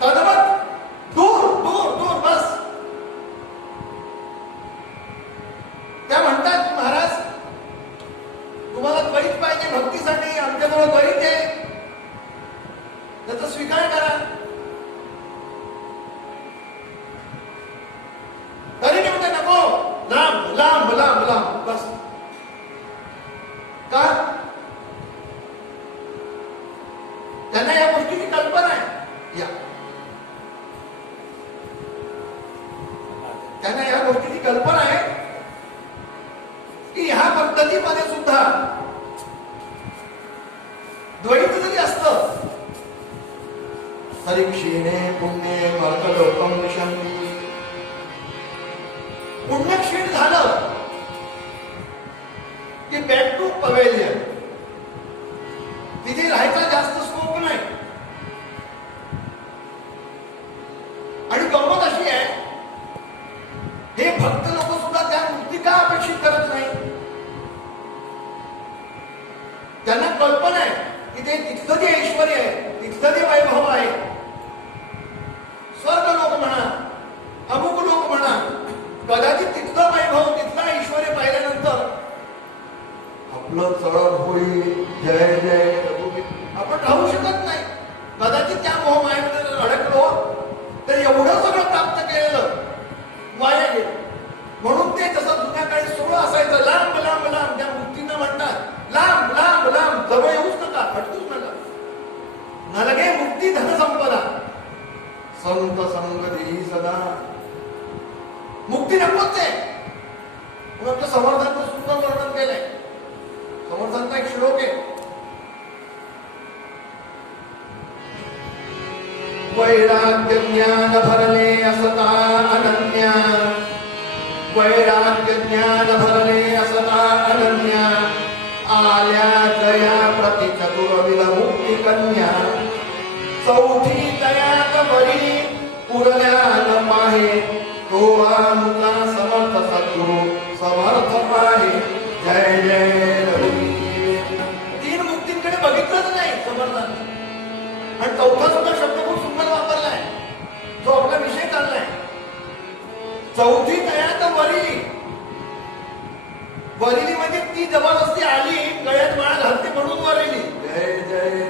तद्वत परीक्षेने पुण्ये मर्तलोकम विशंती. पुण्यक्षीण झालं की बॅक टू पवेलियन. तिथे राहायचा जास्त स्कोप नाही. आणि गंमत अशी आहे, हे भक्त लोक सुद्धा त्या मुक्ती का अपेक्षित करत नाही. त्यांना कल्पना आहे की ते तिथलं जे ऐश्वर आहे, तिथलं जे वैभव आहे, स्वर्ग लोक म्हणा, अमुक लोक म्हणा, कदाचित तिथलं वैभव, तिथलं ऐश्वर पाहिल्यानंतर आपलं चढण होईल, जय जय रघुवीर, आपण राहू शकत नाही. कदाचित त्या मोहमायेमध्ये अडकलो तर एवढं सगळं प्राप्त केलेलं वाया गेलं. म्हणून ते जसं जुन्या काळी सोहळं असायचं, लांब लांब लांब, त्या मुक्तीनं म्हणतात लांब लांब लांब, जवळ येऊच नका, हटकूच नका. नलगे मुक्ती धन संपदा, संत संग देई सदा. मुक्ती नकोच आहे. म्हणून आपल्या समर्थांचं सुंदर वर्णन केलंय. समर्थांचा एक श्लोक आहे, वैराग्य ज्ञान भरले असता अनन्या, वैराग्य ज्ञान भरले असता अनन्या, आल्या दया प्रति चतुर्विध मुक्ती कन्या. चौथी दयात बरी उरल्या न पाहे, तो आमुला समर्थ सद्गुरु समर्थ पाहे, जय जय रघुवीर. तीन मुक्तींकडे बघितलंच नाही समर्थांनी. आणि चौथा सुद्धा शब्द खूप सुंदर वापरलाय, जो आपला विषय चाललाय. चौथी दयात वरिली. वरिली म्हणजे ती जबरदस्ती आली, गळ्यात माळा घालते म्हणून वरिली. जय जय.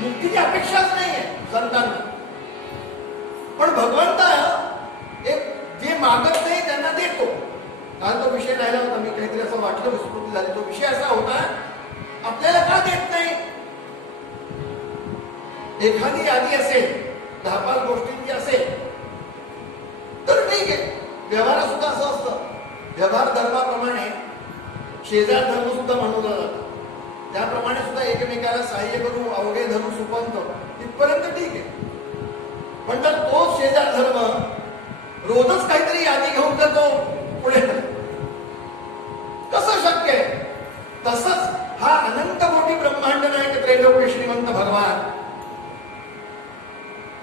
मुक्तीची अपेक्षाच नाहीये संतांना. पण भगवंत एक जे मागत नाही त्यांना देतो. काल तो विषय राहिला होता, मी काहीतरी असं वाटलं, विस्मृती झाली. तो विषय असा होता, आपल्याला का देत नाही. एखादी यादी असेल 10-5 गोष्टींची असेल तर ठीक आहे. व्यवहारात सुद्धा असं असतं. व्यवहार धर्माप्रमाणे शेजार धर्म सुद्धा म्हणवला जातो. त्याप्रमाणे सुद्धा एकमेकाला सहाय्य करू, अवघे धरू सुपंत, तिथपर्यंत ठीक आहे. पण जर तो शेजार धर्म रोजच काहीतरी यादी घेऊन जातो पुढे, कसं शक्य आहे. तसंच हा अनंत कोटी ब्रह्मांड नायक त्रैलोक्य श्रीमंत भगवान,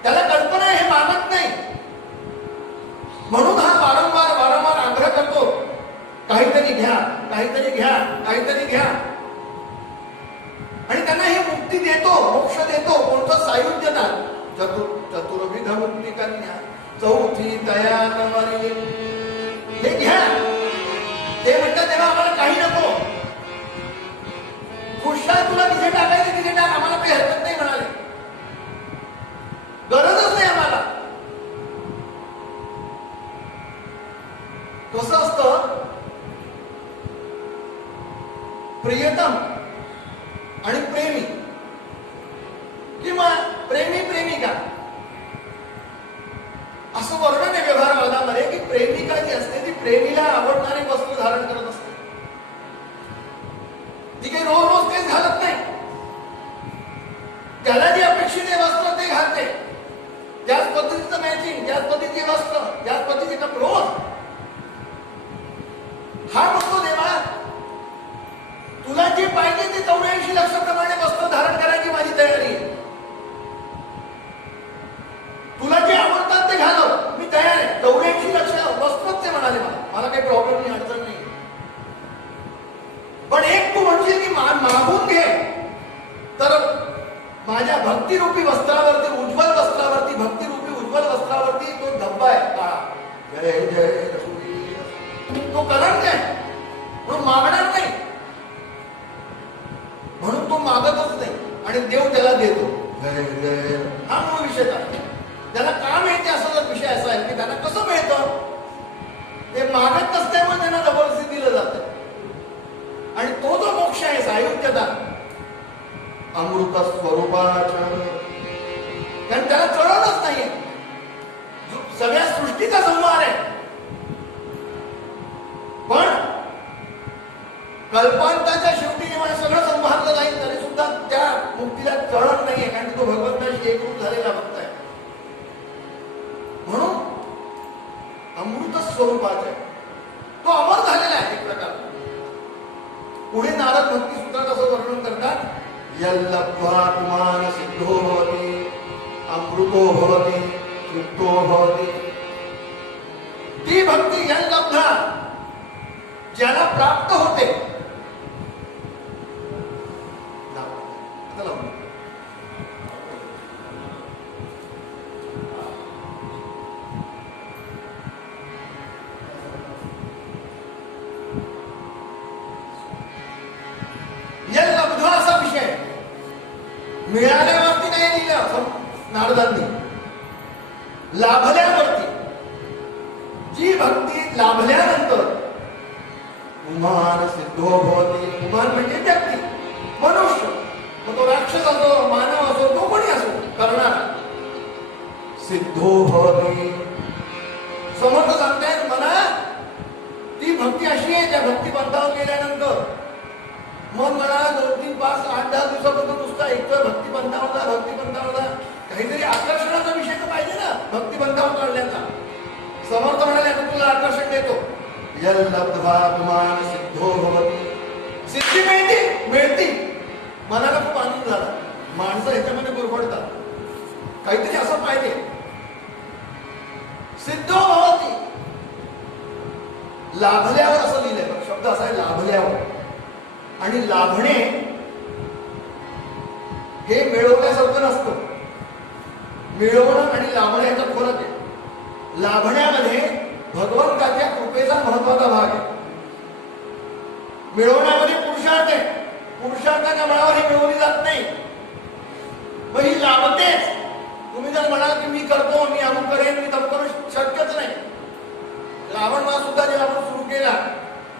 त्याला कल्पना हे मागत नाही. म्हणून हा वारंवार वारंवार आग्रह करतो, काहीतरी घ्या, काहीतरी घ्या, काहीतरी घ्या. आणि त्यांना हे मुक्ती देतो, मोक्ष देतो. कोणतं सायुज्यता, चतुर्विध मुक्ती कन्या, चौथी दयात वरी. हे घ्या. ते म्हणतात तेव्हा आम्हाला काही नको, खुशाल तुला तिथे टाकायचं तिथे टाक, आम्हाला काही हरकत नाही म्हणाले. गरजच नाही आम्हाला. कसं असतं, प्रियतम आणि प्रेमी किंवा प्रेमी प्रेमिका असं वर्णन आहे व्यवहारवादामध्ये, की प्रेमिका जी असते ती प्रेमीला आवडणारे वस्त्र धारण करत असते. ती काही रोज रोज काही घालत नाही. त्याला जे अपेक्षित आहे वस्त्र ते घालते. त्याच पद्धतीचं मॅचिंग, त्याच पद्धतीचे वस्त्र, त्याच पद्धतीचे कपडे रोज. हा म्हणतो देवा, तुला जे पाहिजे ते 84 लक्षाप्रमाणे वस्त्र धारण करायची माझी तयारी आहे. तुला जे आवडतात ते घालव, मी तयार आहे. 84 लक्ष वस्त्रच ते म्हणाले, मला काही प्रॉब्लेम नाही, अडचण नाही. पण एक तू म्हणशील की मागून घे, तर माझ्या भक्तिरूपी वस्त्रावरती, उज्ज्वल वस्त्रावरती, भक्तिरूपी उज्ज्वल वस्त्रावरती तो धब्बा आहे काळा. जय जय रघुवीर. तो कलंक आहे, म्हणून मागणार नाही. म्हणून तो मागतच नाही आणि देव त्याला देतो. जय जय. हा मूळ विषय आहे. त्याला का मिळते असा जर विषय असा आहे की त्यांना कसं मिळतं, ते मागत नसल्यामुळे त्यांना जबरदस्ती दिलं जातं. आणि तो जो मोक्ष आहे सायुज्यता, अमृत स्वरूपाचा, कारण त्याला चढवलंच नाहीये. सगळ्या सृष्टीचा संहार आहे. पण कल्पांताच्या शेवटी जेव्हा सगळं संभाळलं जाईल तरी सुद्धा त्या मुक्तीला चढत नाहीये, कारण तो भगवंताशी एकरूप झालेला स्वरूपाचा आहे, तो अमर झालेला आहे एक प्रकार. पुढे नारद भक्ती सूत्रात असं वर्णन करतात, यल्लब्ध्वा पुमान सिद्धो भवति अमृतो भवति तृप्तो भवति. ती भक्ती यल्लब्धा ज्याला प्राप्त होते. यल्लब्धा असा विषय मिळाल्यावरती नाही लिहिलं नारदांनी, लाभल्यावरती. जी भक्ती लाभल्यानंतर पुमान सिद्धो भवति. पुमान म्हणजे व्यक्ती, मनुष्य, मग तो राक्षस असो मानव असो तो कोणी असो करणार. सिद्धो भवति. समर्थ सांगतायत मला ती भक्ती अशी आहे ज्या भक्ती पंथावर गेल्यानंतर मन म्हणा 2, 3, 5, 8, 10 दिवसापर्यंत नुसता एकतर भक्ती पंथावरला काहीतरी आकर्षणाचा विषय तर पाहिजे ना भक्ती पंथावर काढण्याचा. समर्थ म्हणाले आता तुला आकर्षण देतो. यल्लब्ध्वा पुमान सिद्धो भवति. सिद्धी मिळती. मनाला खूप आनंद झाला. माणसं ह्याच्यामध्ये गुरफडतात, काहीतरी असं पाहिजे. सिद्धो भवति. लाभल्यावर असं लिहिलंय, शब्द असा आहे लाभल्यावर. आणि लाभणे हे मिळवण्यासारखं नसतं. मिळवणं आणि लाभणे याचा फरक आहे. लाभण्यामध्ये भगवंताच्या कृपेचा महत्वाचा भाग आहे. मिळवण्यामध्ये पुरुषार्थ आहे. पुरुषार्थाच्या बळावर ही मिळवली जात नाही. मग ही लाभतेच. तुम्ही जर म्हणाल की मी करतो, मी अमुक करेन, मी तम करू, शक्यच नाही. रावण मास सुद्धा जेव्हा आपण सुरू केला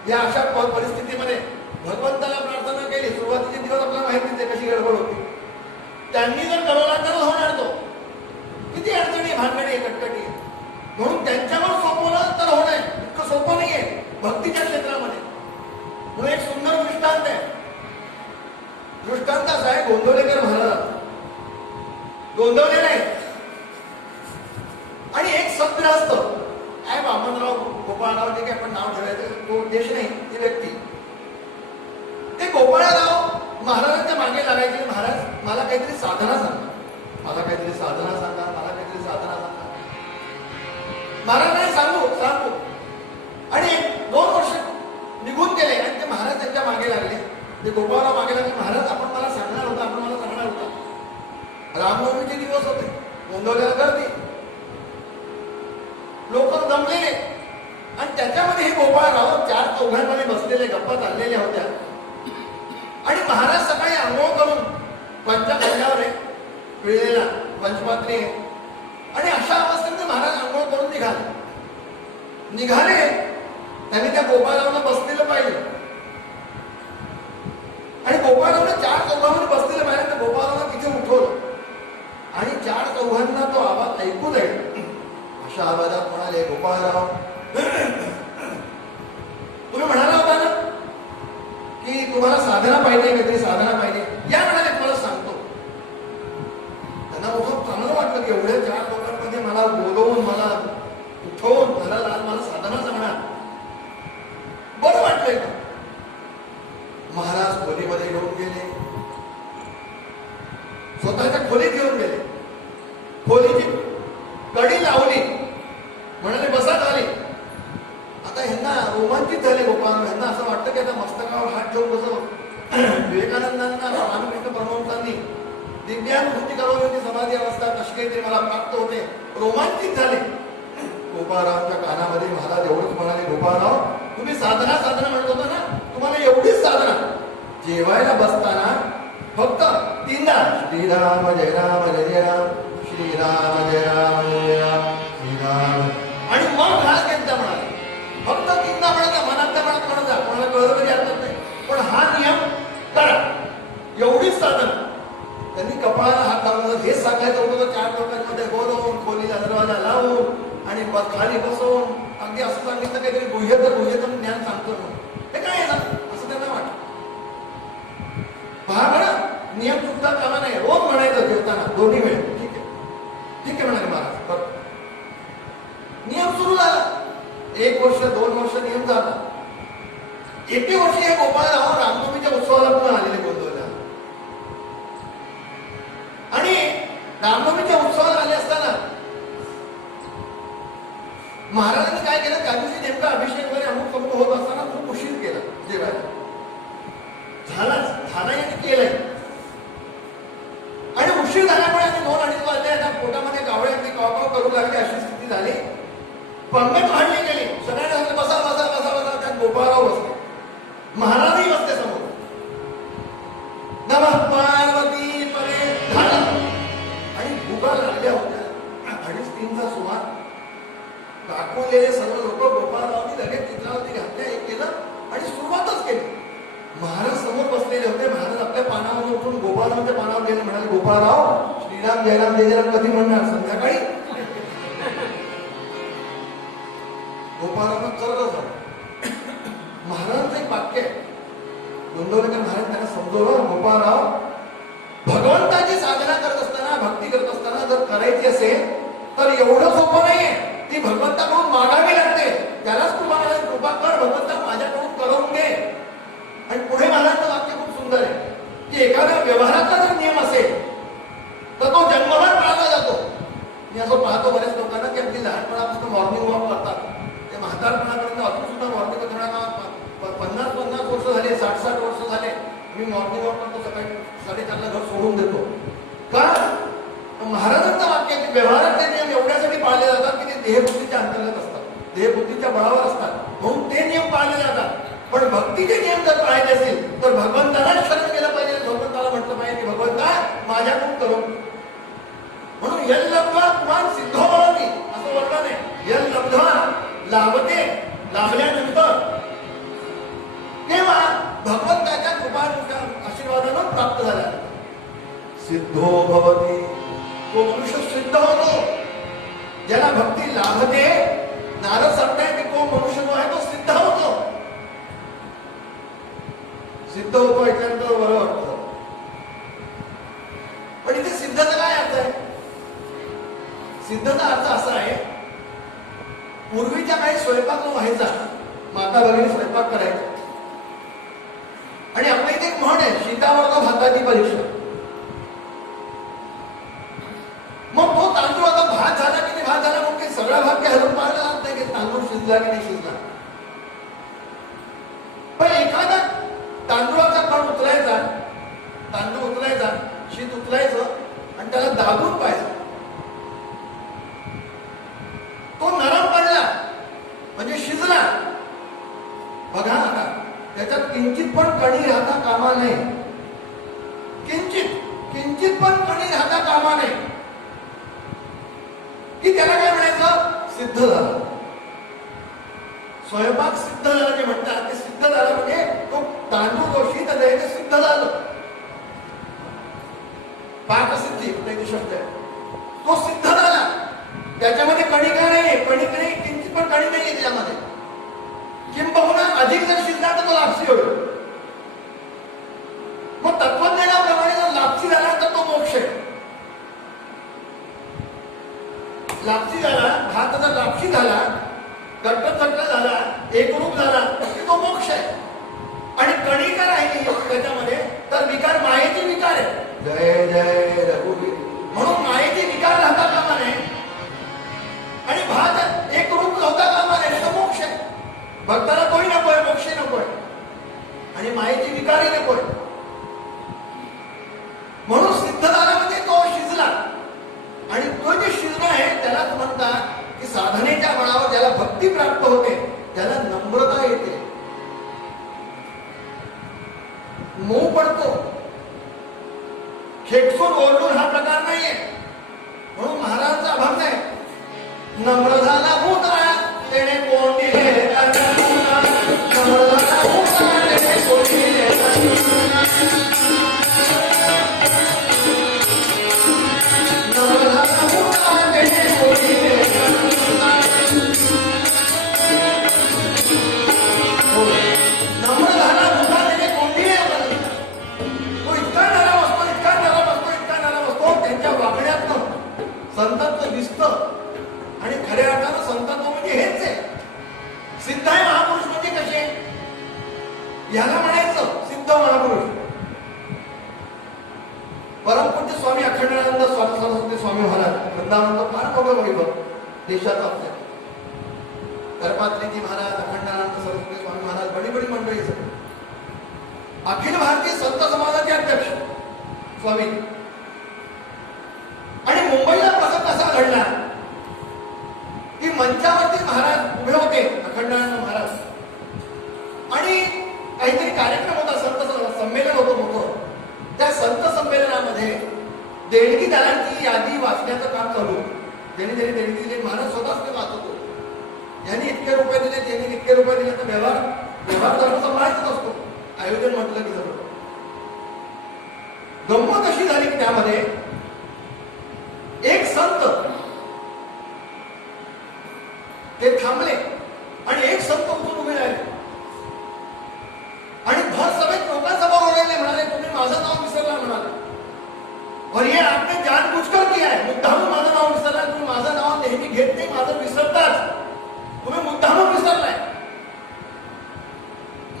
या अशा परिस्थितीमध्ये भगवंताला प्रार्थना केली. सुरुवातीचे दिवस आपल्याला माहितीच आहे कशी गडबड होती. त्यांनी जर कळवला तर होणार तो. किती अडचणी भानगडी कटकटी. म्हणून त्यांच्यावर सोपवलं तर होणार. इतकं सोपं नाहीये भक्तीच्या क्षेत्रामध्ये. म्हणून एक सुंदर दृष्टांत आहे. दृष्टांत असा आहे, गोंदवलेकर महाराज गोंदवले नाही आणि एक सद्ग्रहस्थ आहे वामनराव गोपाळराव, जे काही आपण नाव ठेवायचं तो देश नाही ती व्यक्ती. ते गोपाळराव महाराजांच्या मागे लागायचे. महाराज मला काहीतरी साधना सांगा, मला काहीतरी साधना सांगा, मला काहीतरी साधना सांगा. महाराज सांगू. आणि 2 वर्ष निघून गेले आणि ते महाराज त्यांच्या मागे लागले. ते गोपाळराव मागे लागले. महाराज आपण मला सांगणार होता, आपण मला सांगणार होता. रामनवमीचे दिवस होते, गोंधळल्याला गर्दी, लोक जमलेले आणि त्याच्यामध्ये हे गोपाळराव 4-4 बसलेले गप्पा चाललेल्या होत्या. आणि महाराज सकाळी आंघोळ करून पंचकल्यावर पिळलेला पंचपात्री आणि अशा अवस्थेत महाराज आंघोळ करून निघाले. त्यांनी त्या गोपाळरावला बसलेलं पाहिजे आणि गोपाळरावने 4-4 बसलेलं पाहिजे. त्या गोपाळरावला तिथे उठवलं आणि 4-4 तो आवाज ऐकू दे. अशा आवाजात म्हणाले, गोपाळराव तुम्ही म्हणाला होता ना की तुम्हाला साधना पाहिजे, काहीतरी साधना पाहिजे, या म्हणाले मला सांगतो. त्यांना खूप चांगलं वाटलं की एवढ्या 4 लोकांमध्ये मला बोलवून, मला उठवून, मला साधना सांगणार. बरं वाटलंय का. महाराज खोलीमध्ये घेऊन गेले, स्वतःच्या खोलीत घेऊन गेले. खोलीची कडी लावली, म्हणाले बसा झाली. आता ह्यांना रोमांचित झाले गोपाळ. ह्यांना असं वाटतं की आता मस्तकावर हात ठेवून बसव. विवेकानंदांना रामकृष्ण परमहंसांनी दिव्यानुभूती करवली होती, समाधी अवस्था कशी काहीतरी मला प्राप्त होते. रोमांचित झाले. गोपाळरावच्या कानामध्ये महाराज एवढंच म्हणाले, गोपाळराव तुम्ही साधना म्हणत होता ना, तुम्हाला एवढीच साधना. जेवायला बसताना फक्त 3दा श्रीराम जय राम जय राम, श्रीराम जय राम जय राम, श्रीराम, आणि मग घास घेतला म्हणाले. फक्त 3दा म्हणायचा, मनातल्या मनात म्हणायचा. कोणाला कळलं तरी हरकत नाही, पण हा नियम करा. एवढीच साधना. त्यांनी कपाळाला हात लावला. हेच सांगायचं होतं 4 लोकांमध्ये बोलवून, खोलीला दरवाजा लावून आणि खाली बसवून अगदी असं सांगितलं काहीतरी गुह्यतम ज्ञान सांगतो. हे काय आहे ना असं त्यांना वाटतं. पहा म्हणा, नियम चुकता कामा नाही. रोज म्हणायचं जेवताना 2 वेळ. ठीक आहे म्हणाले महाराज. नियम सुरू झाला. 1 वर्ष 2 वर्ष नियम झाला. एके वर्षी हे गोपाळराव रामनवमीच्या उत्सवाला पण आलेले गोंधळला. आणि रामनवमीच्या उत्सवाला आले असताना महाराजांनी काय केलं, त्या दिवशी नेमका अभिषेक वगैरे अमुक समोर होत असताना खूप उशीर केला जेवायला. झाला यांनी केलंय. आणि उशीर झाल्यामुळे 2-2:30 वाजले. आता पोटामध्ये कावळे अगदी काव करू लागले अशी स्थिती झाली. पंगत वाढली गेली. सगळ्यांना सांगितलं बसा बसा बसा बसा. त्यात गोपाळराव बसले, महाराजही बसले समोर. नमः पार्वती परे झालं. आणि भुका लागल्या होत्या. 2:30चा सुमार. दाखवलेले सर्व लोक गोपाळरावनी लगेच चित्रावरती घातल्या, एक केलं आणि सुरुवातच केली. महाराज समोर बसलेले होते. महाराज आपल्या पानावर उठून गोपाळरावच्या पानावर गेले. म्हणाले, गोपाळराव श्रीराम जयराम जय जयराम कधी म्हणणार? संध्याकाळी. गोपाळराव चरलं झालं. महाराजांचं एक वाक्य आहे, गोंदवलेकर महाराज त्यांना समजवलं, गोपाळराव भगवंताची साधना करत असताना, भक्ती करत असताना जर करायची असेल तर एवढं सोपं नाहीये. ती भगवंताकडून मागावी लागते. त्यालाच तू मला कृपा कर, भगवंता माझ्याकडून करून दे. आणि पुढे महाराजांचं वाक्य खूप सुंदर आहे की एखाद्या व्यवहाराचा जर नियम असेल तर तो जन्मभर पाळला जातो. मी असं पाहतो बऱ्याच लोकांना की अगदी लहानपणापासून मॉर्निंग वॉक करतात, ते म्हातारपणापर्यंत अजून सुद्धा मॉर्निंग 50-50 वर्ष झाले, 60-60 वर्ष झाले. मी मॉर्निंग वॉक करतो, सकाळी 4:30ला घर सोडून देतो. का? महाराजांचं वाक्य की व्यवहारातले नियम एवढ्यासाठी पाळले जातात की ते देहबुद्धीच्या अंतर्गत असतात, देहबुद्धीच्या बळावर असतात, म्हणून ते नियम पाळले जातात. पण भक्तीचे नियम जर पाळायचे असेल तर भगवंताला शरण केलं पाहिजे. भगवंताला म्हटलं पाहिजे की भगवंता माझ्याकडून करून. म्हणून यल लब्ध्वा पुमान सिद्धो भवति असं वर्णन आहे. यल लब्ध्वा लाभते, लाभल्यानंतर तेव्हा भगवंताच्या कृपा आशीर्वादानं प्राप्त झाला. सिद्धो भवति, तो मनुष्य सिद्ध होतो. ज्याला भक्ती लाभते, नारद सांगताय की तो मनुष्य जो आहे तो सिद्ध होतो. सिद्ध होतो ऐकल्यानंतर बरं वाटतं. पण इथे सिद्धचा काय अर्थ आहे? सिद्धचा अर्थ असा आहे, पूर्वीच्या काही स्वयंपाक व्हायचा, माता भगिनी स्वयंपाक करायचा. आणि आपल्या इथे एक म्हण आहे, शीतावर भाताची परीक्षा. मग तो तांदूळ आता भात झाला की नाही, भात झाला मग काही सगळा भात काही हलवून पाहिला जात नाही की तांदूळ शिजला की नाही शिजला. पण एखादा तांदूळाचा कण उचलायचा, तांदूळ उचलायचा, शीत उचलायचं आणि त्याला दाबून पाहायचं. तो नरम पडला म्हणजे शिजला. बघा आता त्याच्यात किंचित पण कणी राहता कामा नये. किंचित पण कणी राहता कामा नये की त्याला काय म्हणायचं? सिद्ध झाला. स्वयंपाक सिद्ध झाला जे म्हणतात ते सिद्ध झाला म्हणजे तो तांदूळ दोषी ते सिद्ध झालं. पाकसिद्धी त्याची शब्द आहे, तो सिद्ध झाला. त्याच्यामध्ये कणिका नाहीये, कणिक नाही, किंचित पण कणी नाहीये त्याच्यामध्ये. किंबहुना अधिक जर शिजला तर तो लापसी होईल. मग तत्वज्ञानाप्रमाणे जर लापसी झाला तर तो मोक्ष आहे. लापसी झाला, भात जर लापसी झाला, घट्ट झाला, एकरूप झाला की तो मोक्ष आहे. आणि कणिका राहिली त्याच्यामध्ये तर विकार मायेचे विकार आहे. जय जय रघुवीर. म्हणून मायेचे विकार राहता कामा नये आणि भात एकरूप होता कामा नये, तो मोक्ष आहे. भक्ताला तोही नकोय, मोक्ष नकोय आणि मायेचे विकारही नकोय. म्हणून सिद्ध झाला म्हणजे तो शिजला. आणि तो जे शिजणं आहे त्यालाच म्हणतात की साधनेच्या बळावर ज्याला भक्ती प्राप्त होते त्याला नम्रता येते, मऊ पडतो. खेकसून ओरडून हा प्रकार नाहीये. म्हणून महाराजांचा अभंग आहे, नम्र झाला भूतळा तेने कोण दिले, नम्र झाला भूतळा तेने कोण दिले, नम्र झाला भूतळा तेने कोण दिले. नम्र झाला भूतळा तेने कोण दिले. तो इतका नरम असतो, इतका नरम असतो, इतका नरम असतो. त्यांच्या वागण्यातनं संतांचं दिसतं. आणि खऱ्या अर्थानं संतांचं म्हणजे हेच आहे सिद्धाय महापुरुष म्हणजे कसे? याला म्हणायचं सिद्ध महापुरुष. परमपूज्य स्वामी अखंडानंद सरस्वती स्वामी महाराज वृंदावनचं फार मोठं वैभव देशाचं आपल्या. करपात्रीजी महाराज, अखंडानंद सरस्वती स्वामी महाराज, बडी बडी मंडळी सगळी. अखिल भारतीय संत समाजाचे अध्यक्ष स्वामी. आणि मुंबईला प्रसंग असा घडला की मंचावरती महाराज उभे होते, अखंडानंद महाराज, आणि काहीतरी कार्यक्रम होता, संत संमेलन होतं मोठं. त्या संत संमेलनामध्ये देणगीदारांची यादी वाचण्याचं काम चालू. ज्यांनी ज्यांनी देणगी दिली महाराज स्वतःच ते वाचतो. यांनी इतके रुपये दिले, त्यांनी इतके रुपये दिले, तर व्यवहार धर्म सांभाळायचाच असतो. आयोजन म्हटलं की सगळं. गंमत अशी झाली की त्यामध्ये एक संत ते थांबले आणि एक संत उठून उभे राहिले आणि भर सभेत लोकांसमोर ओरडले, म्हणाले तुम्ही माझं नाव विसरला म्हणाले. और ये आपने जानबूझकर किया है. मुद्दामून माझं नाव विसरला. तुम्ही माझं नाव नेहमी घेत नाही, माझं विसरताच. तुम्ही मुद्दामून विसरलाय.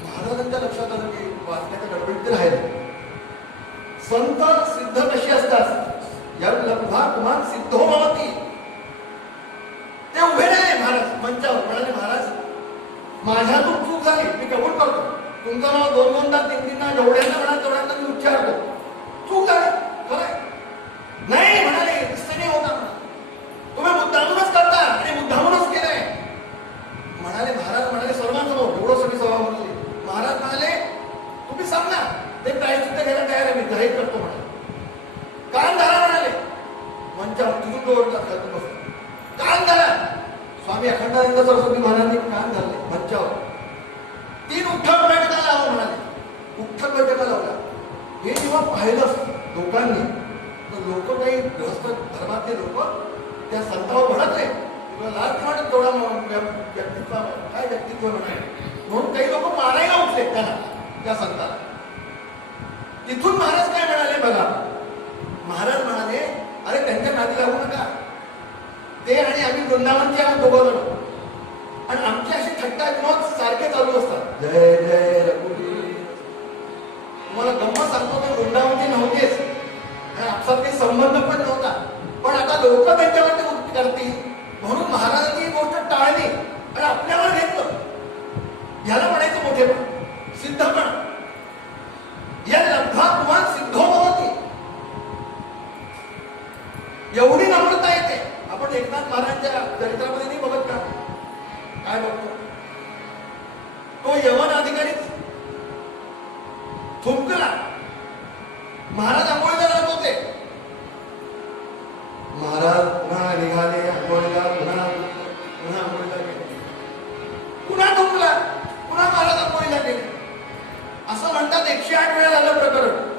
महाराजांच्या लक्षात आलं की वाचण्याच्या गडबडीत राहिले. संत सिद्ध कशी असतात? या लब्धा कुमान सिद्ध होती. ते उभे राहिले महाराज मंचावर. म्हणाले महाराज माझ्यातून चूक झाली, मी कबूल करतो. तुमचं नाव दोन दोनदा तीन तीनदा जेवढ्यांना म्हणा तेवढ्यांना मी उच्चारतो. चूक झाली, खरंय. नाही म्हणाले, तसं नाही होता. तुम्ही मुद्दामूनच करता आणि मुद्दामूनच केलंय. म्हणाले महाराज म्हणाले सर्वांसमोर, एवढं सगळी सभा भरली. महाराज म्हणाले तुम्ही सांगा, ते प्रायश्चित्त घ्यायला तयार आहे, मी जाहीर करतो म्हणाले. कान धरा म्हणाले. मंचावर तिथून जोडला कान धरा. स्वामी अखंडानंद सरस्वती महाराजांनी कान धरले मंचावर. 3 उठ्ठल बैठका लावा म्हणाले. उठ्ठल बैठका लावला. हे जेव्हा पाहिलं लोकांनी, तर लोक काही गृहस्थ धर्मातले लोक त्या संतावर भडकले. लास्ट वाटत तेवढा व्यक्तित्व, काय व्यक्तित्व म्हणाले म्हणून काही लोक मारायला उठले त्याला, त्या संताला. तिथून महाराज काय म्हणाले बघा. महाराज म्हणाले अरे त्यांच्या नादी लागू नका. ते आणि आम्ही वृंदावनचे आहोत दोघं जण, आणि आमची अशी थट्टा विनोद सारखे चालू असतात. जय जय रघुवीर. तुम्हाला गंमत सांगतो, ते वृंदावनचे नव्हतेच आणि आपसात काही संबंध पण नव्हता. पण आता लोक त्यांच्यावरती उक्ती करतील म्हणून महाराजांनी ही गोष्ट टाळली आणि आपल्यावर घेतलं. ह्याला म्हणायचं मोठेपण, सिद्धपण. या लब्धा कुमान सिद्ध होती. एवढी नम्रता येते. आपण एकनाथ महाराजांच्या चरित्रामध्ये नाही बघत का? काय बघतो? तो यवन अधिकारी थुंकला. महाराज आंघोळीला जात होते. महाराज पुन्हा निघाले आंघोळीला, पुन्हा आंघोळीला गेले. पुन्हा थुंकला, पुन्हा महाराज आंघोळीला गेले. असं म्हणतात 108 वेळा झालं प्रकरण.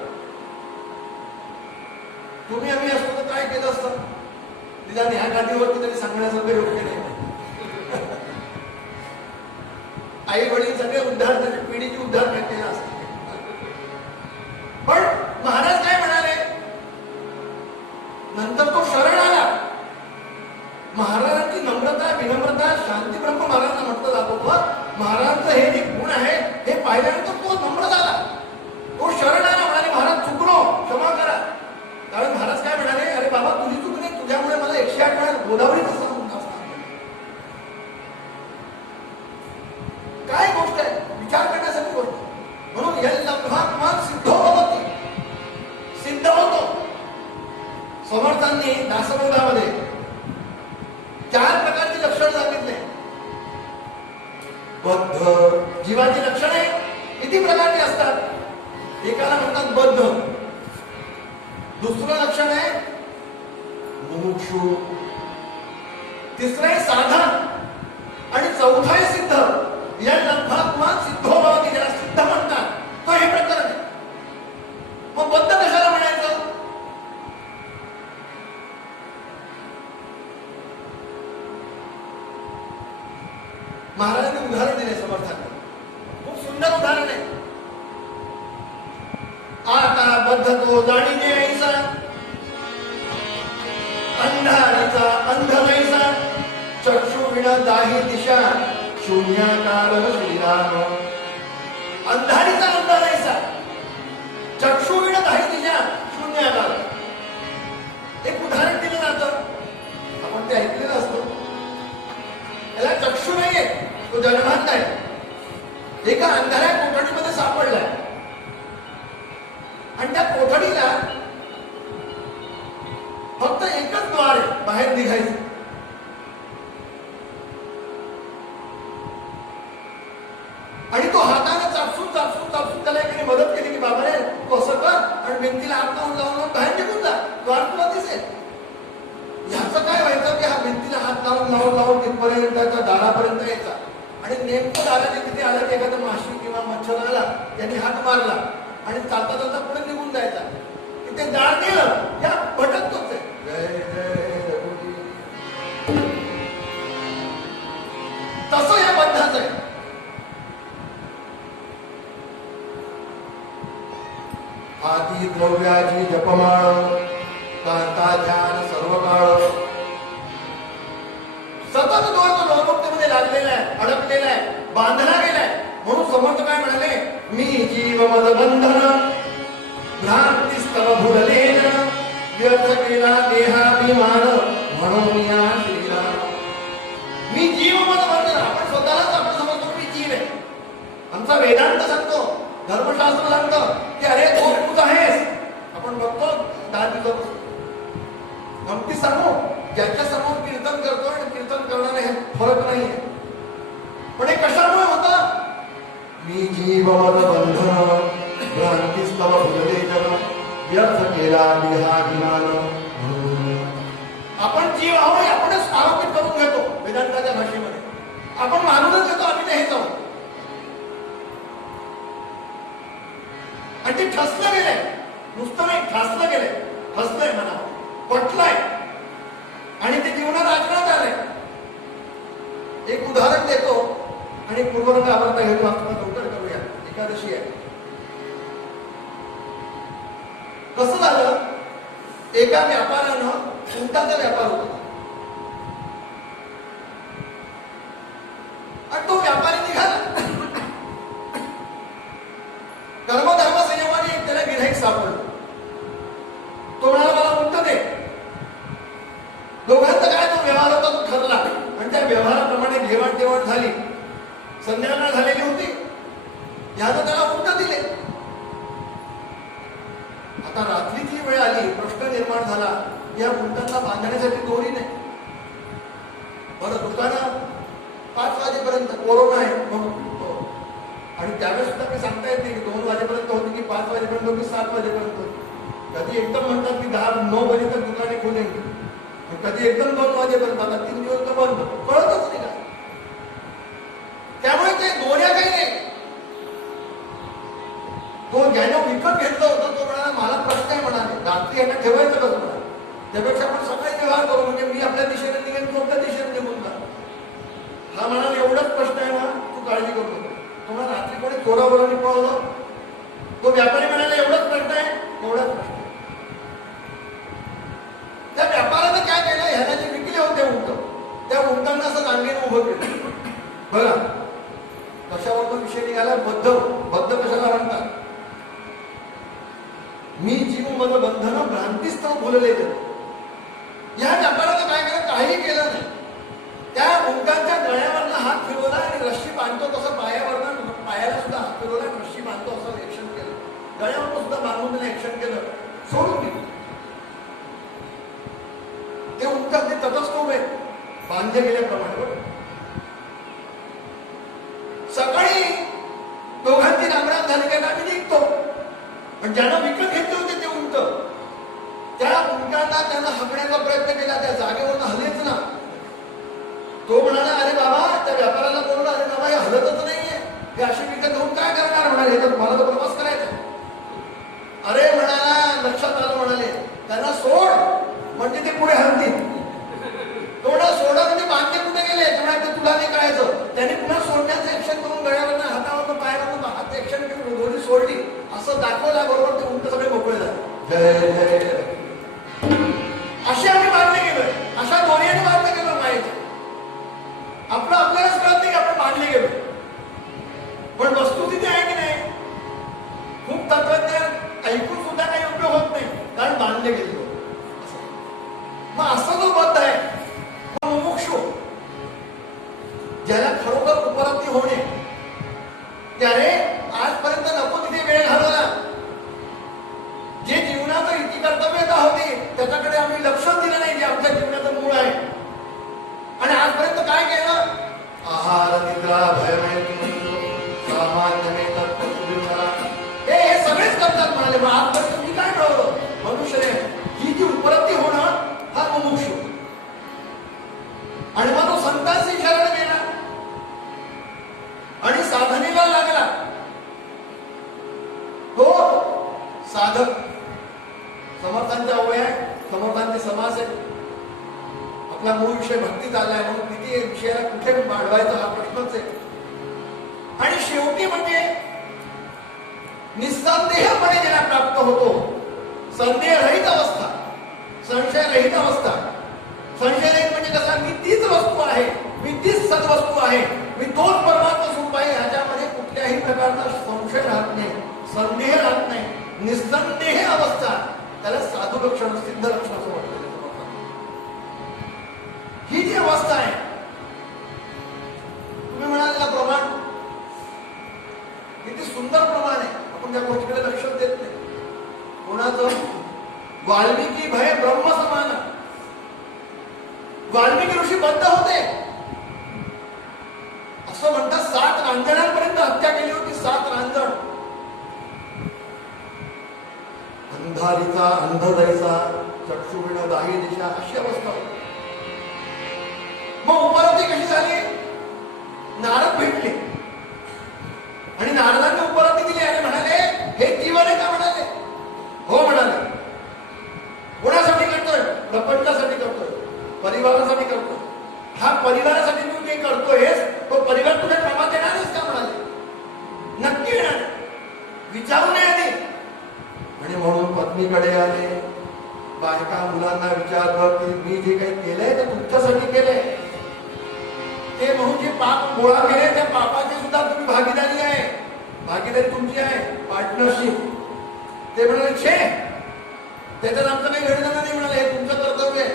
तुम्ही आम्ही असतो तर काय केलं असतं? निदान ह्या गादीवरती तरी सांगण्यासारखं योग्य नाही. आई वडील सगळे उद्धार, त्याच्या पिढीची उद्धार केला असते. पण महाराज काय म्हणाले? नंतर तो शरण आला. महाराजांची नम्रता, विनम्रता, शांती ब्रह्म महाराजांना म्हटलं जात होतं. महाराजांचं हे जे गुण आहे हे पाहिल्यानंतर तो नम्र झाला. तो शरण आला. म्हणाले महाराज चुकलो, क्षमा करा. कारण महाराज काय म्हणाले, अरे बाबा तुझी चूक नाही, तुझ्यामुळे मला 108 वेळा गोदावरीच असं काय गोष्ट आहे, विचार करण्यासाठी गोष्ट. म्हणून या लब्धात्मान सिद्ध होती, सिद्ध होतो. समर्थांनी दासबोधामध्ये 4 प्रकारची लक्षणं सांगितले. बद्ध जीवाची लक्षणे किती प्रकारची असतात? एकाला म्हणतात बद्ध, दुसरं लक्षण आहे मुमुक्षु, तिसरं आहे साधन, आणि चौथं आहे सिद्ध. या लब्धात्मान सिद्ध होती, ज्याला सिद्ध म्हणतात, तो हे प्रकरण आहे. मग बद्ध कशाला म्हणायचं? महाराजांनी उदाहरण दिले समर्थांनी. खूप सुंदर उदाहरण आहे. आता बद्ध तो जाणीने ऐसा, अंधारीचा अंध नैसा, चक्षु विण दाही दिशा, शून्याकार श्रीराम अंधारीचा अंधारायचा चक्षुविण काही दिशा शून्याकार. एक उदाहरण दिलं जातं, आपण ते ऐकलेलं असतं. याला चक्षु नाहीये, तो जन्मात नाही. एका अंधाऱ्या कोठडीमध्ये सापडलाय आणि त्या कोठडीला फक्त एकच द्वार आहे बाहेर निघायचं. आणि तो हाताने चापसून चापसून चापसून त्याला एकाने मदत केली की बाबा रे तू असं कर आणि भिंतीला हात लावून लावून बाहेर निघून जा, द्वार तुला दिसेल. ह्याचं काय व्हायचं की हा भिंतीला हात लावून लावून लावून तिथपर्यंत त्या दारापर्यंत यायचा आणि नेमकं दाराच्या तिथे आला की एखादा माशी किंवा मच्छर आला त्यांनी हात मारला आणि चालता चालता पुढे निघून जायचा. ते दार गेलं या भटकतोच आहे. जय जय रघुवीर. तसं या बंधाचं आहे. आदी द्रव्याची जपमाळ कांता ध्यान सर्व काळ सतत दोनमुक्तीमध्ये लागलेला आहे, अडकलेला आहे, बांधला गेलाय. म्हणून समर्थ काय म्हणाले, मी जीव मद बंधन भ्रांती स्तव भुललेन व्यर्थ केला देहाभिमान म्हणून या श्रीराम. मी जीव मद बंधन. आपण स्वतःलाच आपण समजतो मी जीव आहे. आमचा वेदांत सांगतो, धर्मशास्त्र सांगतं की अरे तो तूच आहेस. आपण बघतो 10 दिवसापासून गमती सांगू, ज्याच्या समोर कीर्तन करतो आणि कीर्तन करणारे हे फरक नाहीये. पण हे कशामुळे होतं, मी जीव मद बंधन भ्रांती स्तव भुललेन व्यर्थ केला देहाभिमान. आपण जीव आहोत आपणच आरोपित करून घेतो वेदांताच्या भाषेमध्ये. आपण मानूनच घेतो आम्ही ते हेच आहोत. आणि ते ठसलं गेलंय, नुसतं नाही ठसलं गेलंय, ठसलंय म्हणा, पटलंय आणि ते जीवनात आचरणात आलंय. एक उदाहरण देतो आणि पूर्वरंग आवडता घेतो. आपण लवकर करूया, एकादशी आहे. कसं झालं, एका व्यापाऱ्यानं उंटाचा व्यापार होता आणि तो व्यापारी निघाला. कर्मधर्म संयमाने त्याला गिऱ्हाईक सापडलं. तो म्हणाला मला उंट दे. दोघांचा काय तो व्यवहार होता तो ठरला आणि त्या व्यवहाराप्रमाणे घेवाणदेवाण झाली. संध्याकाळ झालेली होती. यानं त्याला उंट दिले. आता रात्रीची वेळ आली, प्रश्न निर्माण झाला, या उंटांना बांधण्यासाठी दोरी नाही. बरं दुकानं 5 वाजेपर्यंत, कोरोना आहे म्हणून. आणि त्यावेळेस सुद्धा काही सांगता येत नाही की 2 वाजेपर्यंत होती की 5 वाजेपर्यंत होती, 7 वाजेपर्यंत होती. कधी एकदम म्हणतात की 10-9 वाजे तर दुकाने खोलेल, कधी एकदम 2 वाजेपर्यंत. आता 3 दिवस तर बंद, कळतच नाही का. त्यामुळे ते दोन्या काही नाही. तो ज्याने विकत घेतला होता तो म्हणाला मला प्रश्न आहे, म्हणाले रात्री यांना ठेवायचं कसं म्हणाले, त्यापेक्षा आपण सकाळी व्यवहार करू, म्हणजे मी आपल्या दिशेने निघेन तू आपल्या दिशेने निघून जा. हा म्हणाला एवढाच प्रश्न आहे ना, तू काळजी करू नको. तुम्हाला रात्री कोणी चोराबरोबर पळवलं. तो व्यापारी म्हणाला एवढाच प्रश्न आहे, एवढाच प्रश्न. त्या व्यापारानं काय केलं, ह्याला जे विकले होते उंट, त्या उंटांना असं रांगेने उभं केलं. बघा कशावर तो विषय निघाला, बद्ध. बद्ध कशाला म्हणतात, मी जीव मद बंधन भ्रांतीस्तव भुललेन. या व्यापारानं काय केलं, काही केलं नाही. त्या उंटांच्या गळ्यावरनं हात फिरवला आणि रस्सी बांधतो तसं पायावरनं, पायाला सुद्धा हात फिरवला, रस्सी बांधतो असं ऍक्शन केलं. गळ्यावर सुद्धा बांधून त्याने ऍक्शन केलं, सोडून दिलं. ते उंट ते तटस्थ उभे बांधले गेल्याप्रमाणे. सकाळी दोघांची रामराम झाली की आम्ही निघतो. पण ज्यांना विकत घेतले होते ते उंट, त्या उंटांना त्यांना हाकण्याचा प्रयत्न केला, त्या जागेवरून हलेच ना. तो म्हणाला अरे बाबा, त्या व्यापाऱ्याला बोलला अरे बाबा हे हलतच नाहीये, हे अशी विकत घेऊन काय करणार म्हणाले, तर मला तर प्रवास करायचा. अरे म्हणाला लक्षात आलं, म्हणाले त्यांना सोड म्हणजे ते पुढे हलतील. थोडा सोडा म्हणजे बांधले कुठे गेले, ते तुला नाही कळायचं. त्यांनी पुन्हा सोडण्याचं ऍक्शन करून गळ्यावरनं हातावरनं पायावरनं हात ऍक्शन करून दोन्ही सोडली असं दाखवल्याबरोबर ते उंट सगळे मोकळे झाले. जय जय. असे आम्ही बांधले गेलोय, अशा दोन्हीने बांधले गेलो माहिती. आपलं आपल्यालाच कळत नाही की आपण बांधले आणि मग तो संतांची शरण गेला आणि साधनेला लागला. तो साधक समर्थांच्या ओव्या, समर्थांचे समास आहे. आपला मूळ विषय भक्तीत आलाय म्हणून किती विषयाला कुठे वाढवायचा हा प्रश्नच आहे. आणि शेवटी म्हणजे निस्संदेहपणे ज्याला प्राप्त होतो, संदेहरहित अवस्था, संशयरहित अवस्था. संशयरहित म्हणजे कसा, मी तीच वस्तू आहे, मी तीच सद्वस्तू आहे, मी तोच परमात्मा स्वरूप आहे, ह्याच्यामध्ये कुठल्याही प्रकारचा संशय राहत नाही, संदेह राहत नाही, निस्संदेह अवस्था. त्याला साधू लक्षण, सिद्ध लक्षण असं वाटतं. ही जी अवस्था आहे, तुम्ही म्हणाल ना प्रमाण, किती सुंदर प्रमाण आहे. आपण त्या गोष्टीकडे लक्ष देत नाही. कोणाचं? वाल्मिकी भय ब्रह्म समान. वाल्मिकी ऋषी बद्ध होते असं म्हणतात. 7 रांजणांपर्यंत हत्या केली होती. 7 रांजण. अंधारीचा अंधदैसा, चक्षुविण दाही दिशा, अशी अवस्था होती. मग उपरती कशी झाली? नारद भेटले आणि नारदांनी उपरती दिली आणि म्हणाले, हे जीवन आहे का? म्हणाले हो. म्हणाले कोणासाठी करतोय? प्रपंचासाठी करतोय, परिवारासाठी करतोय. हा परिवारासाठी तू जे करतोयस तो परिवार तुझ्या कामात येणारच का? म्हणाले नक्की येणार, विचारू नये आधी. आणि म्हणून पत्नीकडे आले, बायका मुलांना विचारलं की मी जे काही केलंय ते तुमच्यासाठी केलंय. ते म्हणून जे पाप गोळा केले त्या पापाची सुद्धा तुम्ही भागीदारी आहे, भागीदारी तुमची आहे, पार्टनरशिप. ते म्हणाले छे, त्याच्यात आमचं काही घडलं नाही. म्हणाले हे तुमचं कर्तव्य आहे.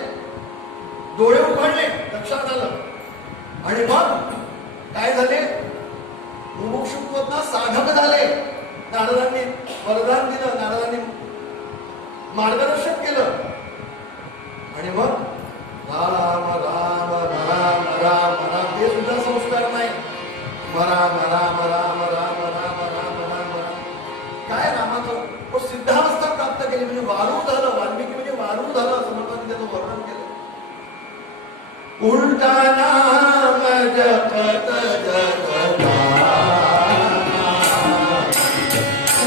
डोळे उघडले, लक्षात आलं. आणि मग काय झाले? मुमुक्षुत्वात साधक झाले. नारदांनी वरदान दिलं, नारदांनी मार्गदर्शन केलं. आणि मग राम राम राम राम राम, ते सुद्धा संस्कार नाही. राम राम राम राम राम राम राम राम. काय रामाचं? तो सिद्धावस्था प्राप्त केली म्हणजे वारू झालं. वाल्मिकी म्हणजे वारू झालं असं म्हणतात. त्याचं वर्णन केलं. उलटा नाम जपत जगता,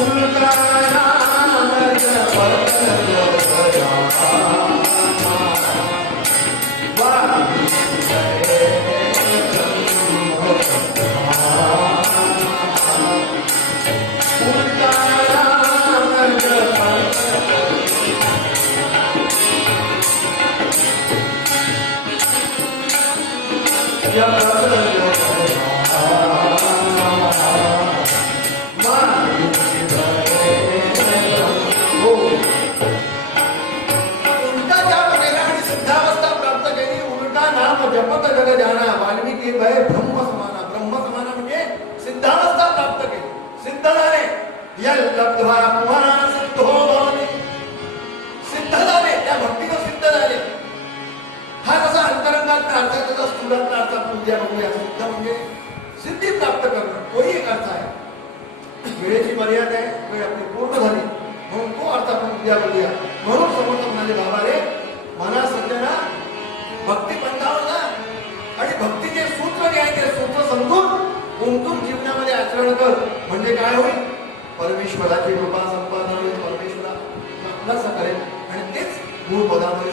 उलटा नाम जपत जगता. जपत जग जाना, वाल्मिकी भय ब्रह्म समाना. ब्रह्म समाना म्हणजे सिद्धावस्था प्राप्त केली, सिद्ध झाले. यल्लब्ध्वा पुमान् सिद्धो भवति. सिद्ध झाले, त्या भक्तीनं सिद्ध झाले. हा कसा अंतरंगातला अर्थ आहे, त्याचा स्थूलातला अर्थ आपण उद्या बघूया. सिद्ध म्हणजे सिद्धी प्राप्त करणं, तोही एक अर्थ आहे. वेळेची मर्यादा आहे, वेळ आपली पूर्ण झाली म्हणून तो अर्थ आपण उद्या बघूया. म्हणून समर्थ म्हणाले बाबा रे, मना सज्जना भक्ती पंथावर जा आणि भक्तीचे सूत्र जे आहे ते सूत्र समजून उमटून जीवनामध्ये आचरण कर. म्हणजे काय होईल? परमेश्वराची कृपा संपादन होईल. परमेश्वरा आपला करेल आणि तेच मूळ पदामध्ये